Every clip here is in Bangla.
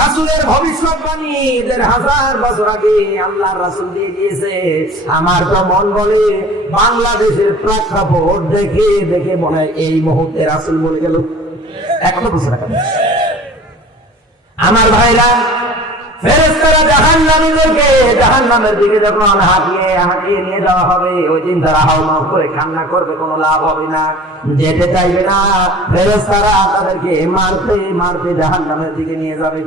রাসূলের ভবিষ্যৎবাণী ১৫০০ বছর আগে আল্লাহর রাসূল দিয়ে দিয়েছে। আমার তো মন বলে বাংলাদেশের প্রেক্ষাপট দেখে দেখে মনে হয় এই মুহূর্তে রাসূল বলে গেল। এখনো বুঝে রাখেন আমার ভাইরা, ফেরেশতারা জাহান্নামীদেরকে জাহান্নামের দিকে যখন হাঁটিয়ে নিয়ে যাওয়া হবে, ওই দিন তারা হাউমাউ করে কান্না করবে, কোনো লাভ হবে না, যেতে চাইবে না। ফেরেশতারা তাদেরকে মারতে মারতে জাহান্নামের দিকে নিয়ে যাবে।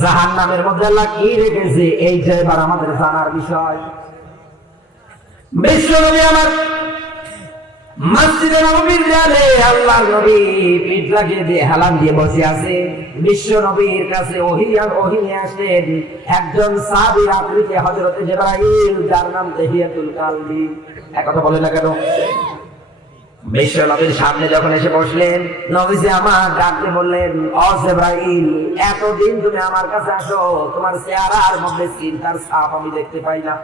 জাহান্নামের মধ্যে আল্লাহ কি রেখেছে এইটা এবার আমাদের জানার বিষয়। বিশ্বনবী আমার মসজিদে নববীর দেয়ালে আল্লাহর নবী পিঠ লাগিয়ে দিয়ে হেলান দিয়ে বসে আছে। বিশ্ব নবীর কাছে ওহী নিয়ে আসলেন একজন সাহাবীর আকৃতি হযরত জিবরাইল, যার নাম তাহিয়াতুল কালবি। একথা বলে না কেন? বিশ্ব নবীর সামনে যখন এসে বসলেন, নবীজি আমার ডাকতে বললেন, ও জিবরাইল, এতদিন তুমি আমার কাছে আসো, তোমার চেহারার মধ্যে চিন্তার ছাপ আমি দেখতে পাই না।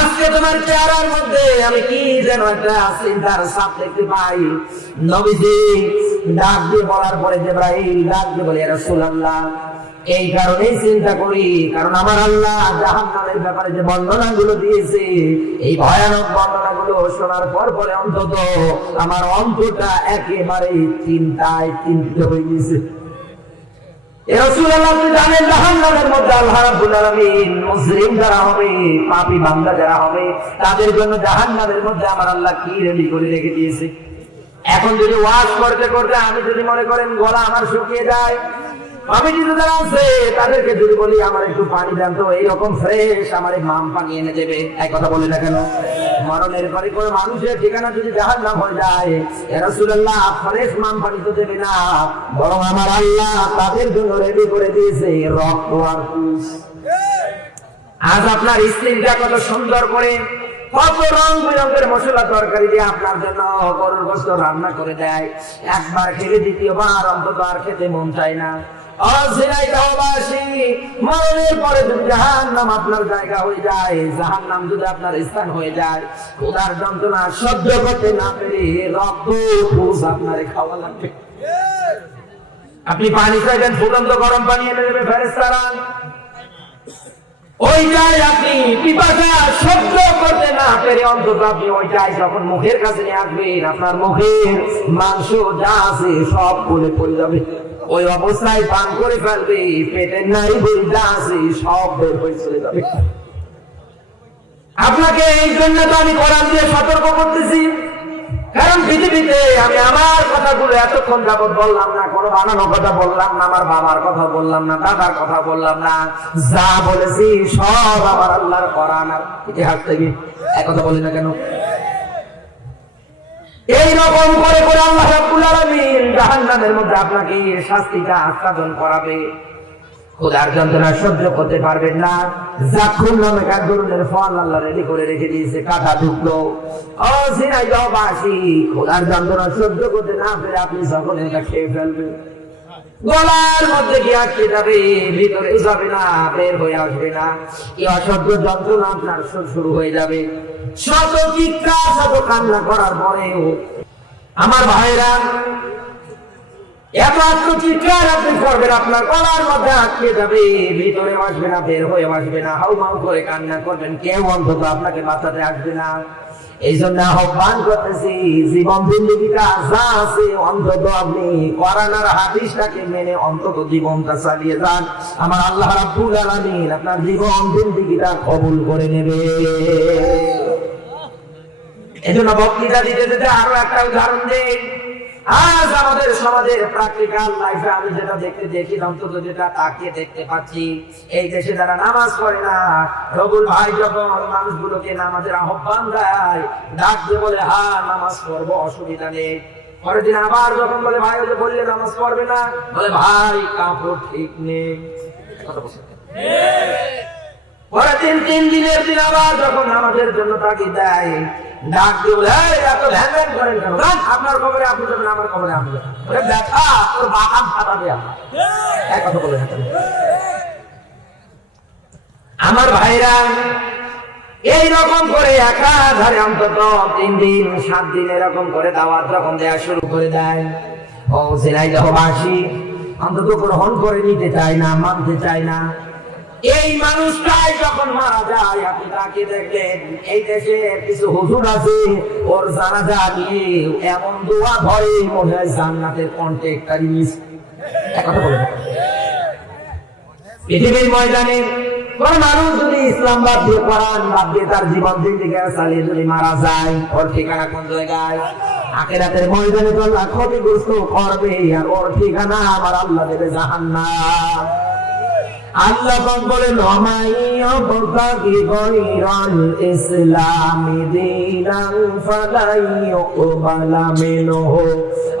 আজকে তোমার চেহারার মধ্যে আমি কি যেন একটা চিন্তার ছাপ দেখতে পাই। নবীজি ডাক দিয়ে বলার পরে জিবরাইল ডাক দিয়ে বলে, ইয়া রাসূলুল্লাহ, এই কারণেই চিন্তা করি, কারণ আমার আল্লাহ জাহান্নামের ব্যাপারে যে বর্ণনাগুলো দিয়েছে, এই ভয়ানক বর্ণনাগুলো শোনার পর পরে অন্তত আমার অন্তরটা একেবারে চিন্তায় চিন্তিত হয়ে গেছে। এ রাসূলুল্লাহ, আপনি জানেন জাহান্নামের মধ্যে আল্লাহ রাব্বুল আলামিন মুসলিম যারা হবে, পাপী বান্দা যারা হবে, তাদের জন্য জাহান্নামের মধ্যে আমার আল্লাহ কি রেডি করে রেখে দিয়েছে। এখন যদি ওয়াজ করতে করতে আমি যদি মনে করেন গলা আমার শুকিয়ে যায়, আমি যদি যারা আছে তাদেরকে যদি বলি আমার একটু পানি দেন তো, এইরকম ফ্রেশ আমার মাম পানি এনে দেবে, এক কথা বলে না কেন? মরণের পরে করে মানুষের ঠিকানা যদি জাহান্নাম হয়ে যায়, ইয়া রাসূলুল্লাহ, ফ্রেশ মাম পানি তো দেবে না, বরং আমার আল্লাহ তাদের জন্য রেডি করে দিয়েছে রক্ত আর পুষ। আজ আপনার স্ত্রীটা কত সুন্দর করে কত রং বেরঙের মশলা তরকারি দিয়ে আপনার জন্য গরুর গোশত রান্না করে দেয়, একবার খেলে দ্বিতীয়বার অন্তত আর খেতে মন চায় না। মরণের পরে যদি জাহান্নাম আপনার জায়গা হয়ে যায়, জাহান্নাম যদি আপনার স্থান হয়ে যায়, ক্ষুধার যন্ত্রণা সহ্য করতে না পেরে রক্ত পুষ আপনার খাওয়া লাগবে। আপনি পানি চাইবেন, ফুটন্ত গরম পানি এনে দেবে ফেরেশতারা, ওইটাই আপনি পিপাসা সহ্য করতে না পেরে অন্তত আপনি ওইটাই যখন মুখের কাছে নিয়ে আসবেন, আপনার মুখের মাংস যা আছে সব গলে পড়ে যাবে। ওই অবস্থায় পান করে ফেলবে, পেটের নাড়ি ভুঁড়ি যা আছে সব বের হয়ে চলে যাবে। আপনাকে এই জন্য তো আমি কোরআন দিয়ে সতর্ক করতেছি, কারণ পৃথিবীতে আমি আমার কথাগুলো এতক্ষণ যাবত বললাম না, কোনো বানানো কথা বললাম না, আমার বাবার কথা বললাম না, দাদার কথা বললাম না, যা বলেছি সব আমার আল্লাহর কোরআন আর ইতিহাস থেকে। এক কথা বলি না কেন? এই রকম করে করে আল্লাহ রাব্বুল আলামিন জাহান্নামের মধ্যে আপনাকে শাস্তিটা আস্বাদন করাবে। ক্ষুধার যন্ত্রণা সহ্য করতে পারবেন না, জাকুম নামক এক ধরনের ফল আল্লাহ রেডি করে রেখে দিয়েছে, কাঁটা ঢুকলো। ও ঝিনাইদহবাসী, ক্ষুধার যন্ত্রণা সহ্য করতে না পেরে আপনি যখন এটা খেয়ে ফেলবেন, গলার মধ্যে কি আটকে যাবে, ভিতরে যাবে না, বের হয়ে আসবে না, এই অসহ্য যন্ত্রণা আপনার শুরু হয়ে যাবে। শত চিৎকার শত কান্না করার পরেও আমার ভাইরা, এত আত্মচিৎকার আপনি করবেন, আপনার গলার মধ্যে আটকে যাবে, ভিতরে আসবে না, বের হয়ে আসবে না, হাউমাউ করে কান্না করবেন, কেউ অন্তত আপনাকে বাঁচাতে আসবে না। এই জন্য আহ্বান করতেছি, জীবন জিন্দেগিটা যা আছে অন্তত আপনি কোরআন আর হাদিসটাকে মেনে অন্তত জীবনটা চালিয়ে যান। আমার আল্লাহ রাব্বুল আলামিন আপনার জীবন জিন্দেগিটা কবুল করে নেবে। এজন্য বক্তৃতা দিতে দিতে আরো একটা উদাহরণ দেই। আজ আমাদের সমাজের প্র্যাকটিক্যাল লাইফে আমি যেটা দেখি, অন্তত যেটা তাকিয়ে দেখতে পাচ্ছি, এই দেশে যারা নামাজ পড়ে না, রবুল ভাই যখন মানুষগুলোকে নামাজের আহ্বান দেয়, ডাক দিয়ে বলে হ্যাঁ নামাজ পড়বো, অসুবিধা নেই, পরের দিন আবার যখন বলে ভাই ওকে বললে নামাজ পড়বে না, বলে ভাই কাপড় ঠিক নেই। পরের দিন 3 দিনের দিন আবার যখন নামাজের জন্য তাগিদ দেয়, ডাক দিয়ে বলে এত ধ্যান ধ্যান করেন কেন, আপনার খবরে আপনি যাবেন, আমার খবরে আমি যাবো, দেখা তোর বাগান ফাটাবে আমার। এক কথা বলে আমার ভাইরা, এই রকম করে একাধারে অন্তত 3 দিন 7 দিন এরকম করে দাওয়াত যখন দেয়া শুরু করে দেয়, ও ঝিনাইদহবাসী অন্তত গ্রহণ করে নিতে চায় না, মানতে চায় না। এই মানুষটাই যখন মারা যায়, আপনি তাকে দেখলেন এই দেশে কিছু হুজুর আছে, ওর জানাজা নিয়ে এমন দোয়া ধরে মনে হয় জান্নাতের কন্ট্রাক্টরি মিস। এক কথা বলে পৃথিবীর ময়দানে কোন মানুষ যদি ইসলাম বাদ দিয়ে কোরআন বাদ দিয়ে তার জীবন জিন্দেগি চালিয়ে যদি মারা যায়, ওর ঠিকানা কোন জায়গায়? আখিরাতের ময়দানে তো আল্লাহ ক্ষতিগ্রস্ত করবে, আর ওর ঠিকানা আমার আল্লাহ দেবে জাহান্নাম। আল্লাহ পাক বলেন ওমাইয়াবতাগি গায়রাল ইসলামি দীনান ফালাই ইউকবালা মিনহু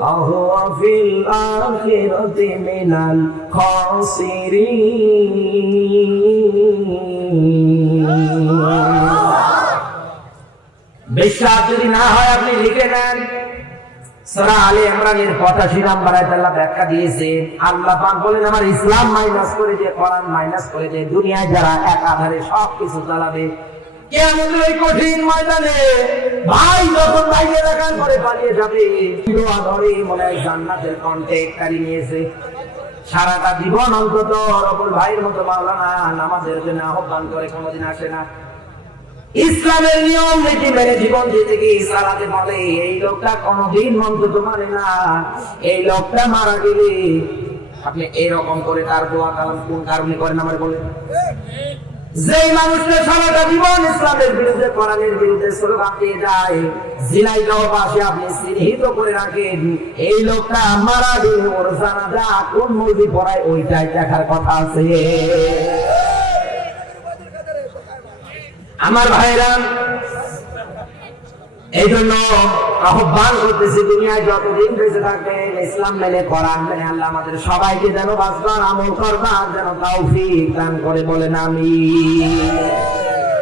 ওয়া ফিল আখিরাতি মিনাল খাসিরিন। বিশ্বাস যদি না হয় আপনি লিখে নেন, সূরা আলে ইমরানের 85 নম্বর আয়াতে আল্লাহ ব্যাখ্যা দিয়েছে। আল্লাহ পাক বলেন আমার ইসলাম মাইনাস করে দিয়ে, কোরআন মাইনাস করে দিয়ে দুনিয়ায় যারা একাধারে সবকিছু চালাবে, কিয়ামতের ওই কঠিন ময়দানে ভাই যখন বাইরে রাখার পরে পালিয়ে যাবে, দোয়া ধরে মনে হয় জান্নাতের কন্ট্রাক্টরি নিয়েছে। সারাটা জীবন অন্তত রবুল ভাইয়ের মতো মাওলানা নামাজের জন্য আহ্বান করে কোনোদিন আসে না, ইসলামের নিয়ম নীতি মেনে জীবন দিতে গিয়ে সালাতে বলে, এই লোকটা কোনদিন মন্ত্র মানে না। এই লোকটা মারা গেলে আপনি এরকম করে তার দোয়া কালাম কোন কারণে করেন আমার বলে? যেই মানুষটা সারাটা জীবন ইসলামের বিরুদ্ধে, কোরআনের বিরুদ্ধে স্লোগান দিয়ে যায়, জিনাই পাশে আপনি চিহ্নিত করে রাখেন, এই লোকটা মারা গেলে ওর জানাজা কোন মসজিদ পড়ায় ওইটাই দেখার কথা আছে। আমার ভাইরা, এই জন্য আহ্বান করতেছি দুনিয়ায় যতদিন বেঁচে থাকবেন ইসলাম মেনে, কোরআন মেনে আল্লাহ আমাদের সবাইকে যেন বাঁচবার আমল করবার যেন তৌফিক দান করে, বলেন আমিন।